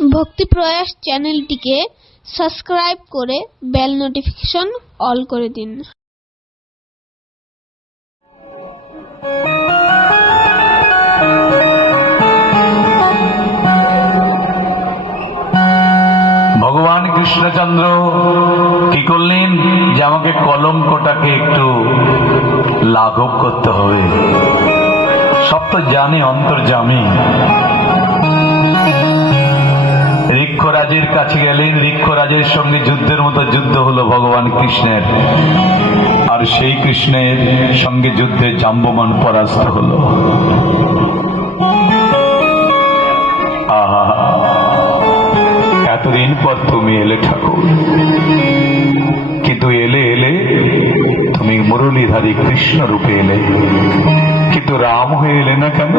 ভক্তি প্রয়াস চ্যানেলটিকে সাবস্ক্রাইব করে বেল নোটিফিকেশন অল করে দিন। ভগবান কৃষ্ণচন্দ্র, কি করলেন যে আমাকে কলঙ্কটাকে একটু লাঘব করতে হবে? সব তো জানে, অন্তর্জামী। ঋক্ষরাজের কাছে গেলেন ঋক্ষরাজের সঙ্গে যুদ্ধের মতো যুদ্ধ হলো ভগবান কৃষ্ণের। আর সেই কৃষ্ণের সঙ্গে যুদ্ধে জাম্বমান পরাস্ত হলো। আহা, এতদিন পর তুমি এলে ঠাকুর। কিন্তু এলে এলে তুমি মুরলীধারী কৃষ্ণ রূপে এলে। কিন্তু রাম হয়ে এলে না কেন?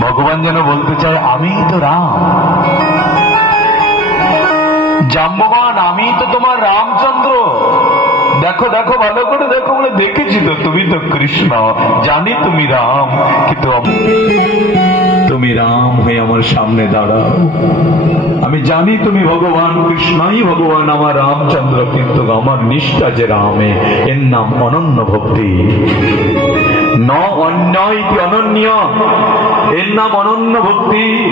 ভগবান যেন বলতে চায়, আমি তো রাম। জাম্ববান আমি তো তোমার রামচন্দ্র। দেখো দেখো, ভালো করে দেখো, বলে দেখেছি তো তুমি তো কৃষ্ণ। জানি তুমি রাম, কিন্তু তুমি রাম হয়ে আমার সামনে দাঁড়াও। আমি জানি তুমি ভগবান কৃষ্ণই ভগবান, আমার রামচন্দ্র, কিন্তু আমার নিষ্ঠা যে রামে, এর নাম অনন্য ভক্তি। ন অন্যয় কি অনন্য এর নাম অনন্য ভক্তি।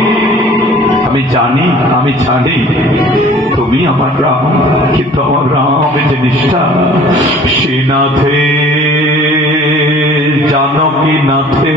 আমি জানি আমি জানি, তুমি আমার গ্রাম কিন্তু আমার গ্রামে যে নিষ্ঠা, সে শ্রীনাথে জানকী নাথে।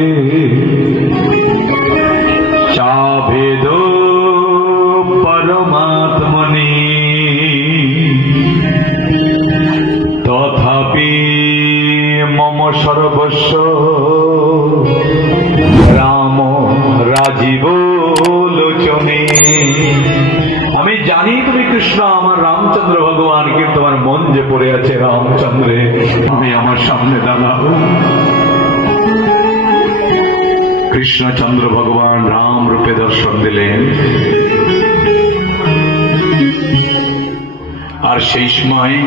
সময়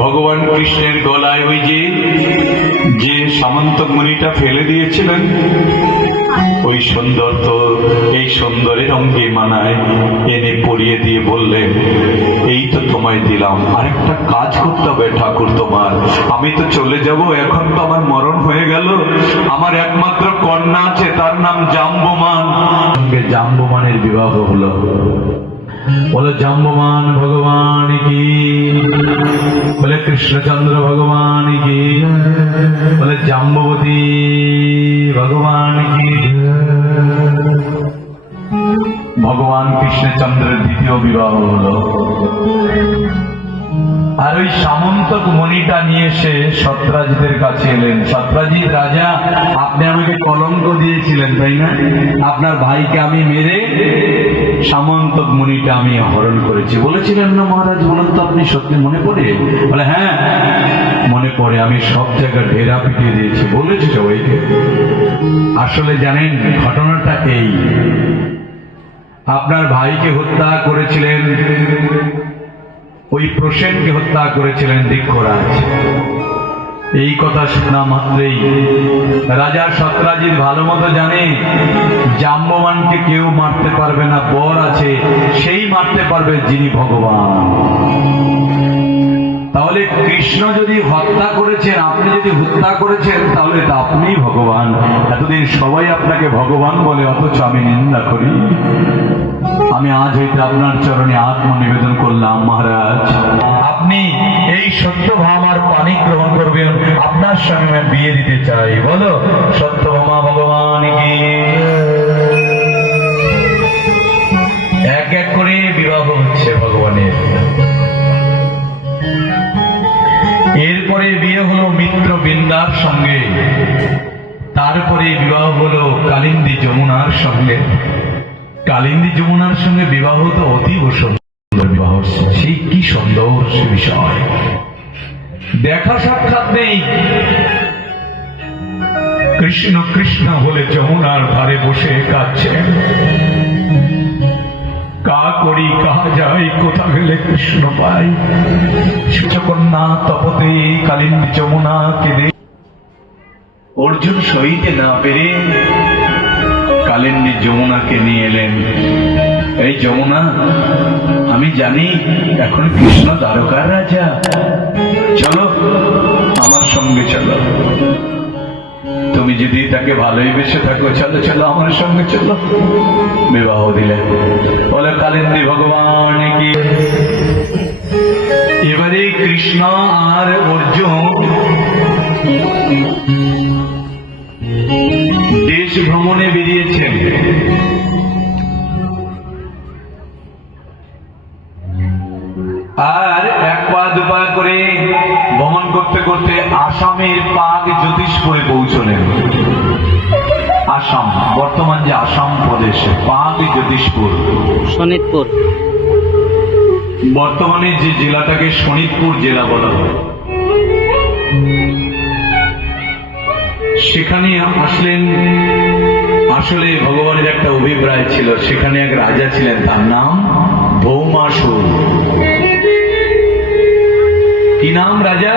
ভগবান কৃষ্ণের গলায় ওই যে যে সামন্ত মুনিটা ফেলে দিয়েছিলেন, ওই সুন্দর তো এই সুন্দরের অঙ্গে মানায়, এনে পরিয়ে দিয়ে বললেন, এই তো তোমায় দিলাম, আরেকটা কাজ করতে হবে ঠাকুর তোমার। আমি তো চলে যাব, এখন তো আমার মরণ হয়ে গেল। আমার একমাত্র কন্যা আছে, তার নাম জাম্বমান। জাম্বমানের বিবাহ হলো। বলে জাম্বমান ভগবান কি? বলে কৃষ্ণচন্দ্র ভগবান কি? বলে জাম্বতী ভগবান কি? ভগবান কৃষ্ণচন্দ্রের দ্বিতীয় বিবাহ হলো। আর ওই সামন্তক মণিটা নিয়ে এসে সত্রাজিতের কাছে এলেন। সত্রাজিৎ রাজা, আপনি আমাকে কলঙ্ক দিয়েছিলেন, তাই না? আপনার ভাইকে আমি মেরে সামন্তক মণিটা আমি হরণ করেছি। বলেছিলেন না মহারাজ, বলুন তো আপনি সত্যি মনে পড়ে? বলে হ্যাঁ মনে পড়ে, আমি সব জায়গায় ঢেরা পিটিয়ে দিয়েছি। বলেছি সবাইকে আসলে জানেন, ঘটনাটা এই। আপনার ভাইকে হত্যা করেছিলেন ওই প্রসেনকে হত্যা করেছিলেন দীক্ষরাজ। এই কথা শোনা মাত্রই রাজা সত্রাজিৎ ভালো মতো জানে জাম্বমানকে কেউ মারতে পারবে না, বর আছে, সেই মারতে পারবে যিনি ভগবান। তাহলে কৃষ্ণ যদি হত্যা করেছেন, আপনি যদি হত্যা করেছেন, তাহলে তা আপনিই ভগবান। এতদিন সবাই আপনাকে ভগবান বলে, অথচ আমি নিন্দা করি। আমি আজ হইতে আপনার চরণে আত্ম নিবেদন করলাম, মহারাজ। আমি বিয়ে দিতে চাই, বলো? সত্যভামা ভগবান কি এক এক করে বিবাহ হচ্ছে ভগবানের। এরপরে বিয়ে হলো মিত্র বৃন্দার সঙ্গে। তারপরে বিবাহ হলো কালিন্দী যমুনার সঙ্গে। কালিন্দী যমুনার সঙ্গে বিবাহ তো অতীব সুন্দর বিবাহ সেই কি সুন্দর বিষয়। দেখা সাক্ষাৎ নেই। কৃষ্ণ কৃষ্ণ বলে যমুনার ধারে বসে কাঁদছেন। কা করি কাহা যাই, কোথা গেলে কৃষ্ণ পাই? সূচকন্যা তপতে কালিন্দী যমুনা কেঁদে। অর্জুন সইতে না পেরে কালী যমুনাকে নিয়ে এলেন। এই যমুনা, আমি জানি এখন কৃষ্ণ দ্বারকার রাজা। চলো, আমার সঙ্গে চলো। তুমি যদি তাকে ভালোই বেসে থাকো, চলো চলো, আমার সঙ্গে চলো। বিবাহ দিলেন বলে, কালিন্দী ভগবান, কি? এবারে কৃষ্ণ আর অর্জুন দেশ ভ্রমণে বেরিয়েছেন। আর এক পা দুপা করে ভ্রমণ করতে করতে আসামের পাক জ্যোতিষপুরে পৌঁছলেন। আসাম বর্তমান যে আসাম প্রদেশে পাক জ্যোতিষপুর। শোনিতপুর বর্তমানে যে জেলাটাকে শোনিতপুর জেলা বলা হয় সেখানে আসলেন আসলে ভগবানের একটা অভিপ্রায় ছিল সেখানে এক রাজা ছিলেন তার নাম ভৌমাসুর কি নাম রাজা?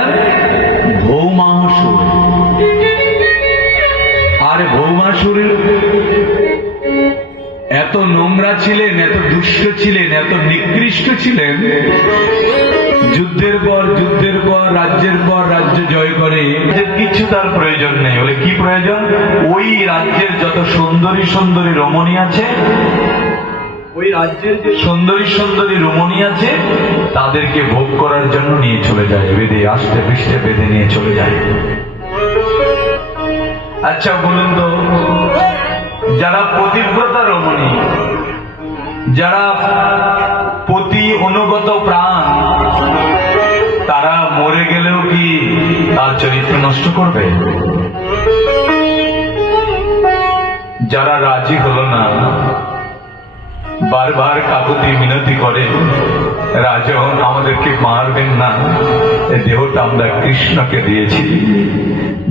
আর ভৌমাসুর এত নোংরা ছিলেন, এত দুষ্ট ছিলেন, এত নিকৃষ্ট ছিলেন। যুদ্ধের পর যুদ্ধের পর, রাজ্যের পর রাজ্য জয় করে। কিছু তার প্রয়োজন নেই। বলে কি প্রয়োজন? ওই রাজ্যের যত সুন্দরী সুন্দরী রমণী আছে, ওই রাজ্যের যে সুন্দরী সুন্দরী রমণী আছে, তাদেরকে ভোগ করার জন্য নিয়ে চলে যায়। বেঁধে আসতে পৃষ্ঠে বেঁধে নিয়ে চলে যায়। আচ্ছা বলুন তো, যারা পতিব্রতা রমণী, যারা পতি অনুগত প্রাণ, তারা মরে গেলেও কি তার চরিত্র নষ্ট করবে? যারা রাজি হলো না, বারবার কাকুতি মিনতি করে রাজন আমাদেরকে মারবেন না দেহটা আমরা কৃষ্ণকে দিয়েছি।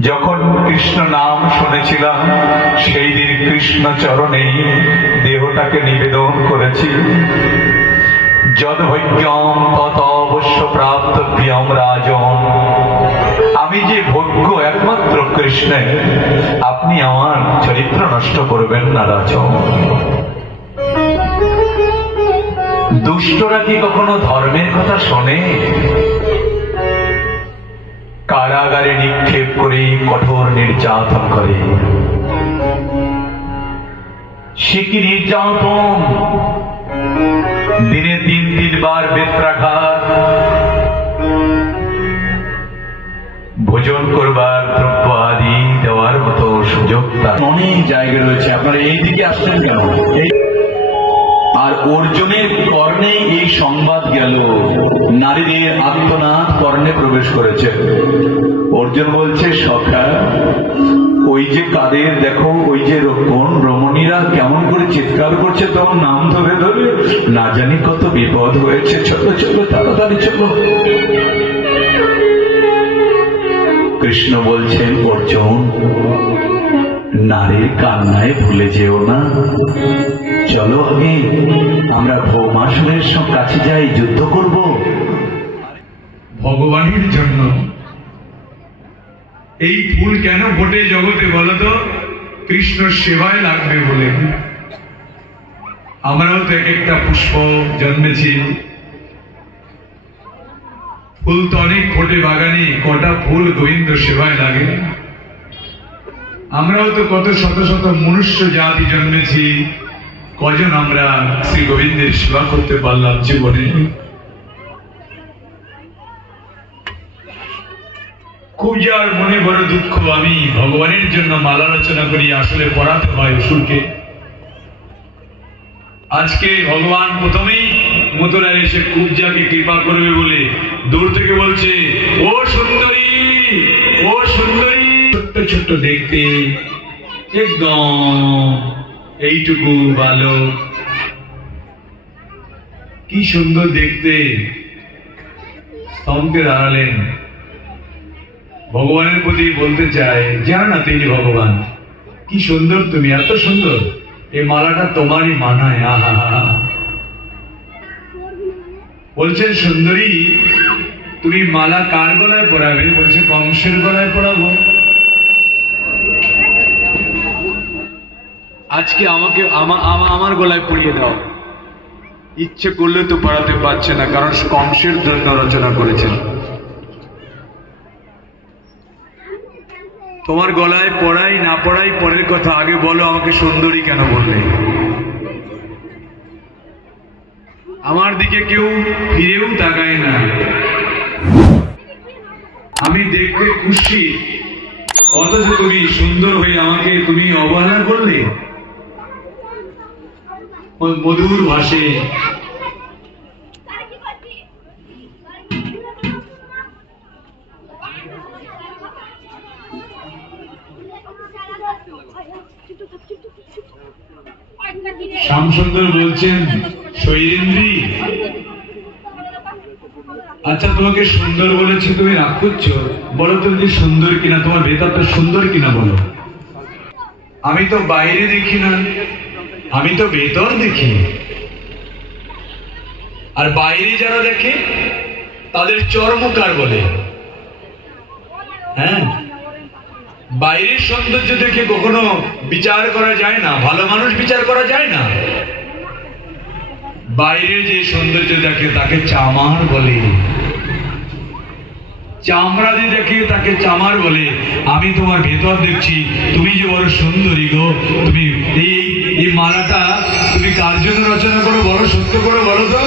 যখন কৃষ্ণ নাম শুনেছিলাম, সেই দিন কৃষ্ণ চরণে দেহটাকে নিবেদন করেছি। যদভৈজ্ঞম তত অবশ্য প্রাপ্তব্যম রাজন আমি যে ভোগ্য একমাত্র কৃষ্ণের, আপনি আমার চরিত্র নষ্ট করবেন না রাজন দুষ্টরা কি কখনো ধর্মের কথা শোনে? করে কঠোর নির্যাতন করে। সে কি নির্যাতন? দিনে তিন, তিনবার বেত্রাঘাত। ভোজন করবার দ্রব্য আদি দেওয়ার মতো সুযোগ অনেক জায়গা রয়েছে। আপনারা এই দিকে আসছেন কেন? এই আর অর্জুনের কর্ণে এই সংবাদ গেল। নারীদের আত্মনাথ কর্ণে প্রবেশ করেছে। অর্জুন বলছে, সখা, ওই যে কাদের, দেখো, ওই যে কোন রমণীরা কেমন করে চিৎকার করছে, তখন নাম ধরে ধরে, না জানি কত বিপদ হয়েছে, চলো চলো, তাড়াতাড়ি চলো। কৃষ্ণ বলছেন, অর্জুন, নারীর কান্নায় ভুলে যেও না। চলো আগে, আমরা ভৌমাসুরের সব কাছে যাই, যুদ্ধ করব। ভগবানের জন্য। এই ফুল কেন ফোটে জগতে বলতো? কৃষ্ণ সেবায় লাগবে বলে। আমরাও তো এক একটা পুষ্প জন্মেছি। ফুল তো অনেক ফোটে বাগানে, কটা ফুল গোবিন্দ সেবায় লাগে। আমরাও তো কত শত শত মনুষ্য জাতি জন্মেছি। কজন আমরা শ্রী গোবিন্দের সেবা করতে পারলাম জীবনে? খুব যার মনে বড় দুঃখ, আমি ভগবানের জন্য মালা রচনা করি, আসলে পড়াতে হয় অসুরকে। আজকে ভগবান প্রথমেই মথুরায় এসে কুবজাকে কৃপা করবে বলে দূর থেকে বলছে, ও সুন্দরী ও সুন্দরী। ছোট্ট ছোট্ট দেখতে, একদম এইটুকু বালক কি সুন্দর দেখতে। স্তম্ভে দাঁড়ালেন ভগবানের প্রতি বলতে চায় জানো না তিনি ভগবান, কি সুন্দর তুমি, এত সুন্দর। এই মালাটা তোমারই মানায়, আহা বলছেন, সুন্দরী, তুমি মালা কার গলায় পরাবে? বলছে, কংসের গলায় পরাবো। আজকে আমাকে আমা- আমা- আমার গলায় পরিয়ে দাও। ইচ্ছে করলে তো পড়াতে পারছে না, কারণ কংসের জন্য রচনা করেছেন। তোমার গলায় পড়াই না পড়াই পরের কথা, আগে বলো আমাকে সুন্দরী কেন বললে? আমার দিকে কেউ ফিরেও তাকায় না। আমি দেখতে খুশি, অথচ তুমি সুন্দর হয়ে আমাকে তুমি অবহেলা করলে? ওই মধুর ভাষে শ্যামসুন্দর বলছেন, শৈলেন্দ্রী আচ্ছা তোমাকে সুন্দর বলেছি, তুমি রাগ করছ বলো তুমি যে সুন্দর কিনা, তোমার ভেতরটা সুন্দর কিনা বলো। আমি তো বাইরে দেখি না। আমি তো ভেতর দেখি। আর বাইরে যারা দেখে, তাদের চর্মকার বলে। হ্যাঁ? বাইরের সৌন্দর্য দেখে কখনো বিচার করা যায় না, ভালো মানুষ বিচার করা যায় না। বাইরে যে সৌন্দর্য দেখে, তাকে চামার বলে। চামড়া দিয়ে দেখে তাকে চামার বলে। আমি তোমার ভেতর দেখছি, তুমি যে বড় সুন্দরী গো, তুমি এই এই মালাটা তুমি কার জন্য রচনা করো বলো, সত্য করে বলো তো?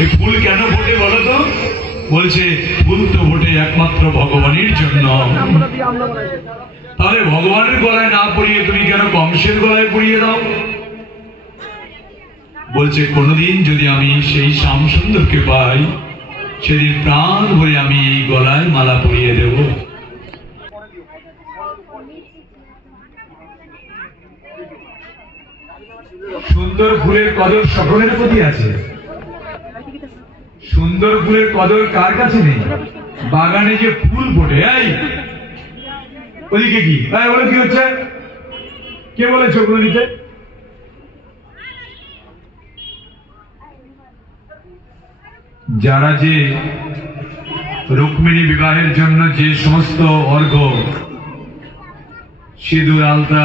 এই ফুল কেন ফোটে বলো তো? বলছে, ফুল তো ফোটে একমাত্র ভগবানের জন্য। তাহলে ভগবানের গলায় না পড়িয়ে তুমি কেন কংসের গলায় পড়িয়ে দাও? বলছে, কোনোদিন যদি আমি সেই শ্যাম সুন্দরকে পাই, সেদিন প্রাণ ভরে আমি এই গলায় মালা পরিয়ে দেব। সুন্দর ফুলের কদর সকলের প্রতি আছে। সুন্দর ফুলের কদর কার কাছে নেই? বাগানে যে ফুল ফোটে ওদিকে কি? এই, বলে কি হচ্ছে? কে বলেছে ওগুলো নিতে? যারা যে রুক্মিণী বিবাহের জন্য যে সমস্ত অর্ঘ সিঁদুর, আলতা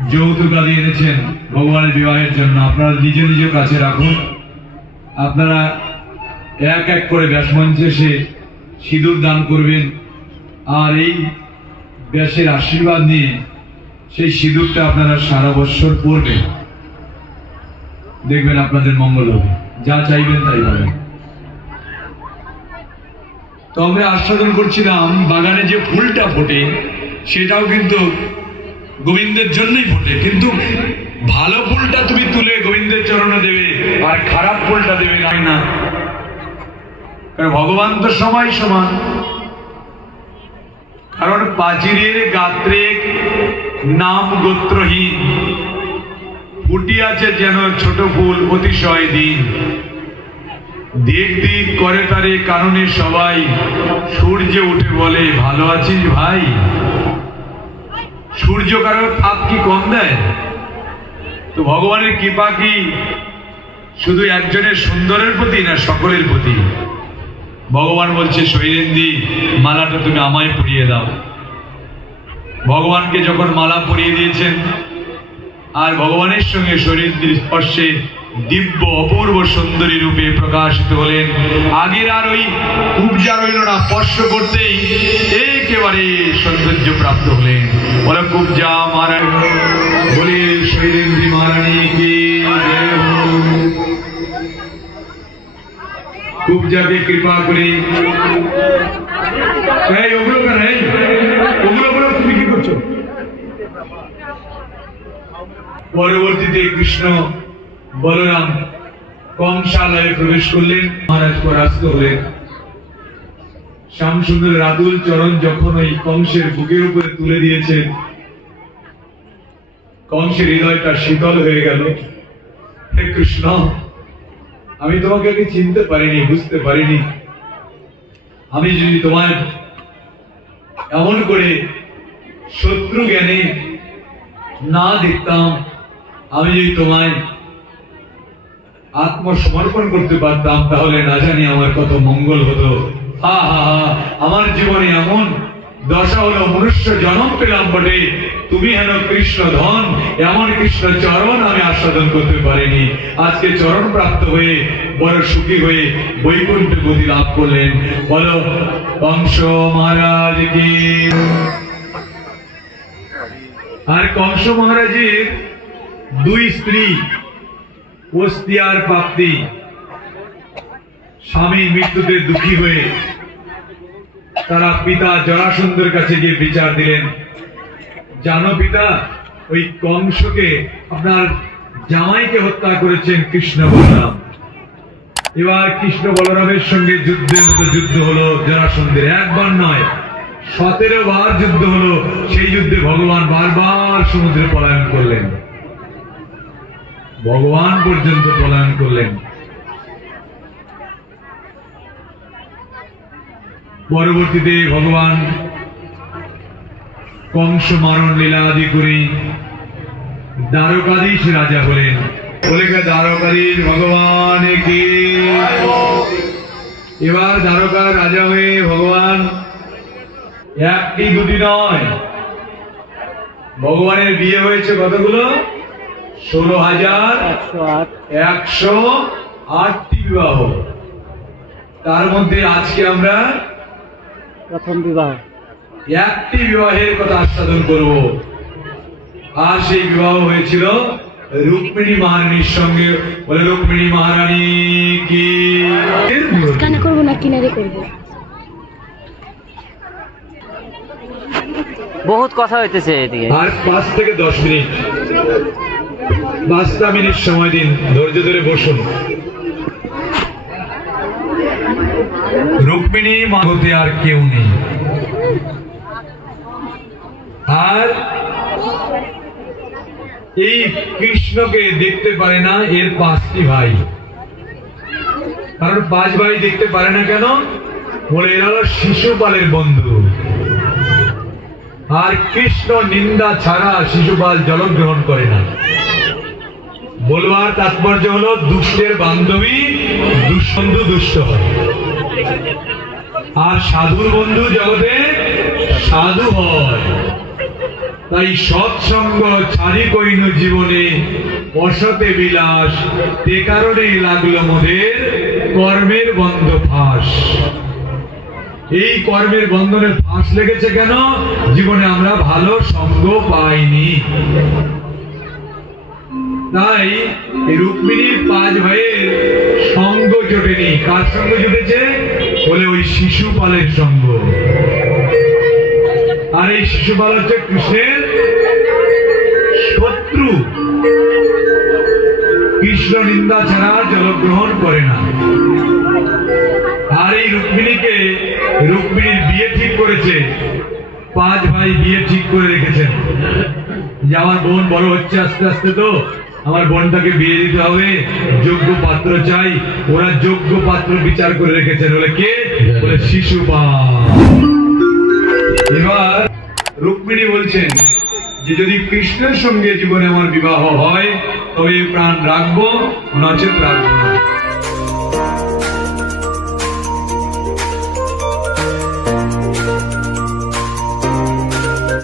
বিবিধ যৌতুকাদি এনেছেন ভগবানের বিবাহের জন্য। আপনারা নিজ নিজ কাছে রাখুন। আপনারা এক এক করে ব্যাসমঞ্চে এসে সিঁদুর দান করবেন। আর এই ব্যাসের আশীর্বাদ নিয়ে সেই সিঁদুরটা আপনারা সারা বৎসর পরবেন। দেখবেন আপনাদের মঙ্গল হবে। যা চাইবেন তাই পাবেন। তো আমরা আস্বাদন করছিলাম, বাগানে যে ফুলটা ফোটে, সেটাও কিন্তু গোবিন্দের জন্যই ফোটে কিন্তু ভালো ফুলটা তুমি তুলে গোবিন্দের চরণে দেবে আর খারাপ ফুলটা দেবে না। না। ভগবান তো সময় সমান। কারণ পাচিরের গাত্রে নাম গোত্রহীন। ফুটিয়াছে যেন ছোট ফুল অতিশয় দিন। দিক দিক করে তারে কারণে সবাই। সূর্য উঠে বলে ভালো আছিস ভাই? সূর্য কারোর তাপ কি কম দেয়? তো ভগবানের কৃপা কি শুধু একজনের সুন্দরের প্রতি না সকলের প্রতি? ভগবান বলছে, শৈলেন্দি, মালাটা তুমি আমায় পরিয়ে দাও। ভগবানকে যখন মালা পরিয়ে দিয়েছেন, আর ভগবানের সঙ্গে শরীর স্পর্শে দিব্য অপূর্ব সুন্দরী রূপে প্রকাশিত হলেন। আগের আর ওই উপজা রইল না, স্পর্শ করতেই একেবারে সৌন্দর্য প্রাপ্ত হলেন। বলে কুবজা মারা বলে, শৈলেন্দ্রী মহারানী কি কুবজাকে কৃপা করে পরবর্তীতে কৃষ্ণ বলরাম কংসালয়ে প্রবেশ করলেন, মহারাজ পরাস্ত হলেন। শ্যামসুন্দরের আদুল চরণ যখন ওই কংসের বুকের উপরে তুলে দিয়েছেন, কংসের হৃদয়টা শীতল হয়ে গেল। হে কৃষ্ণ, আমি তোমাকে আগে চিনতে পারিনি, বুঝতে পারিনি। আমি যদি তোমার এমন করে শত্রু জ্ঞানে না দেখতাম, আমি যদি তোমায় আত্মসমর্পণ করতে পারতাম, তাহলে না জানি আমার কত মঙ্গল হতো। হা হা হা, আমার জীবনে এমন দশা হলো, মনুষ্য জন্ম পেলাম বটে। তুমি হেন কৃষ্ণ ধন এমন কৃষ্ণ চরণ আমি আস্বাদন করতে পারিনি। আজকে চরণ প্রাপ্ত হয়ে, বড় সুখী হয়ে বৈকুণ্ঠ গতি লাভ করলেন। বলো কংস মহারাজ কি? আর কংস মহারাজের দুই স্ত্রী অস্তি আর প্রাপ্তি স্বামী মৃত্যুতে দুঃখী হয়ে তারা পিতা জরাসন্ধের কাছে গিয়ে বিচার দিলেন। জানো পিতা, ওই কংসকে আপনার জামাইকে হত্যা করেছেন কৃষ্ণ বলরাম। এবার কৃষ্ণ বলরামের সঙ্গে যুদ্ধের মতো যুদ্ধ হলো জরাসন্ধের। একবার নয়, সতেরো বার যুদ্ধ হলো। সেই যুদ্ধে ভগবান বারবার সমুদ্রে পলায়ন করলেন। ভগবান পর্যন্ত পলায়ন করলেন। পরবর্তীতে ভগবান কংস মারণ লীলা আদি করে দ্বারকাধীশ রাজা হলেন। দ্বারকাধীশ ভগবান এবার দ্বারকার রাজা হয়ে ভগবান একটি দুটি নয়। ভগবানের বিয়ে হয়েছে কতগুলো? ষোলো হাজার একশো আটটি বিবাহ। তার মধ্যে আজকে আমরা প্রথম বিবাহ। একটি বিবাহের কথা আস্বাদন করব। আর সেই বিবাহ হয়েছিল রুক্মিণী মহারানীর সঙ্গে। বলে রুক্মিণী মহারানী কি? কানে করব না কিনারে করব। বহুত কথা হইতেছে এদিকে। আর পাঁচ থেকে দশ মিনিট। পাঁচটা মিনিট সময় দিন, ধৈর্য ধরে বসুন। রুক্মিণী মাগতে আর কেউ নেই। আর এই কৃষ্ণকে দেখতে পারে না এর পাঁচটি ভাই। কারণ পাঁচ ভাই দেখতে পারে না কেন? বলে এরা হলো শিশুপালের বন্ধু। আর কৃষ্ণ নিন্দা ছাড়া শিশুপাল জলগ্রহণ করে না। বলবার তাৎপর্য হলো, দুষ্টের বান্ধবী দুষ্বন্ধু দুষ্ট হয়। আর সাধুর বন্ধু জগতে সাধু হয়। তাই সৎসঙ্গ ছাড়ি কইন জীবনে বসতে বিলাস এ কারণে লাগল মোদের কর্মের বন্ধ ফাঁস। এই কর্মের বন্ধনে ফাঁস লেগেছে কেন? জীবনে আমরা ভালো সঙ্গ পাইনি। তাই রুক্মিণীর পাঁচ ভাইয়ের সঙ্গ জোটেনি। কার সঙ্গ জুটেছে? বলে ওই শিশুপালের সঙ্গ। আর এই শিশুপাল হচ্ছে কৃষ্ণের শত্রু। কৃষ্ণ নিন্দা ছাড়া জলগ্রহণ করে না। আর এই রুক্মিণীকে রুক্মিণীর বিয়ে ঠিক করেছে। পাঁচ ভাই বিয়ে ঠিক করে রেখেছেন। যে আমার বোন বড় হচ্ছে আস্তে আস্তে তো। আমার বোনটাকে বিয়ে দিতে হবে। যোগ্য পাত্র চাই। ওরা যোগ্য পাত্র বিচার করে রেখেছেন। বলে কে? বলে শিশু এবার রুক্মিণী বলছেন যে, যদি কৃষ্ণের সঙ্গে জীবনে আমার বিবাহ হয়, তবে প্রাণ রাখব। নচেত রাখব। না